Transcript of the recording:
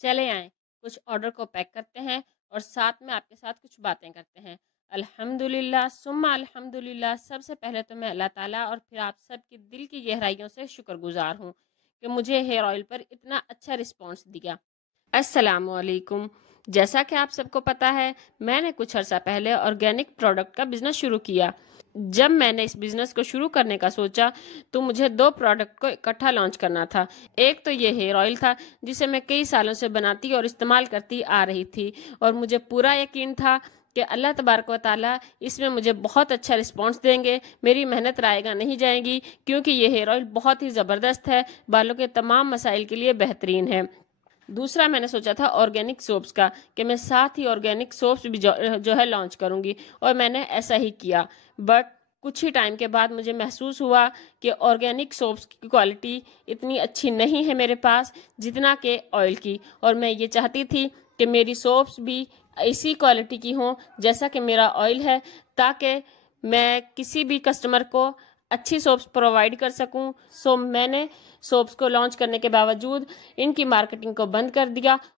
चले आएं, कुछ ऑर्डर को पैक करते हैं और साथ में आपके साथ कुछ बातें करते हैं। अल्हम्दुलिल्लाह सुम्मा अल्हम्दुलिल्लाह। सबसे पहले तो मैं अल्लाह ताला और फिर आप सब की दिल की गहराइयों से शुक्रगुजार हूँ कि मुझे हेयर ऑयल पर इतना अच्छा रिस्पॉन्स दिया। अस्सलामुअलैकुम। जैसा कि आप सबको पता है, मैंने कुछ अर्सा पहले ऑर्गेनिक प्रोडक्ट का बिजनेस शुरू किया। जब मैंने इस बिजनेस को शुरू करने का सोचा तो मुझे दो प्रोडक्ट को इकट्ठा लॉन्च करना था। एक तो ये हेयर ऑयल था जिसे मैं कई सालों से बनाती और इस्तेमाल करती आ रही थी और मुझे पूरा यकीन था कि अल्लाह तबारक व ताला इसमें मुझे बहुत अच्छा रिस्पांस देंगे, मेरी मेहनत रायगा नहीं जाएगी, क्योंकि ये हेयर ऑयल बहुत ही ज़बरदस्त है, बालों के तमाम मसाइल के लिए बेहतरीन है। दूसरा मैंने सोचा था ऑर्गेनिक सोप्स का कि मैं साथ ही ऑर्गेनिक सोप्स भी जो है लॉन्च करूंगी, और मैंने ऐसा ही किया। बट कुछ ही टाइम के बाद मुझे महसूस हुआ कि ऑर्गेनिक सोप्स की क्वालिटी इतनी अच्छी नहीं है मेरे पास जितना कि ऑयल की, और मैं ये चाहती थी कि मेरी सोप्स भी इसी क्वालिटी की हों जैसा कि मेरा ऑयल है, ताकि मैं किसी भी कस्टमर को अच्छी सोप्स प्रोवाइड कर सकूं। सो मैंने सोप्स को लॉन्च करने के बावजूद इनकी मार्केटिंग को बंद कर दिया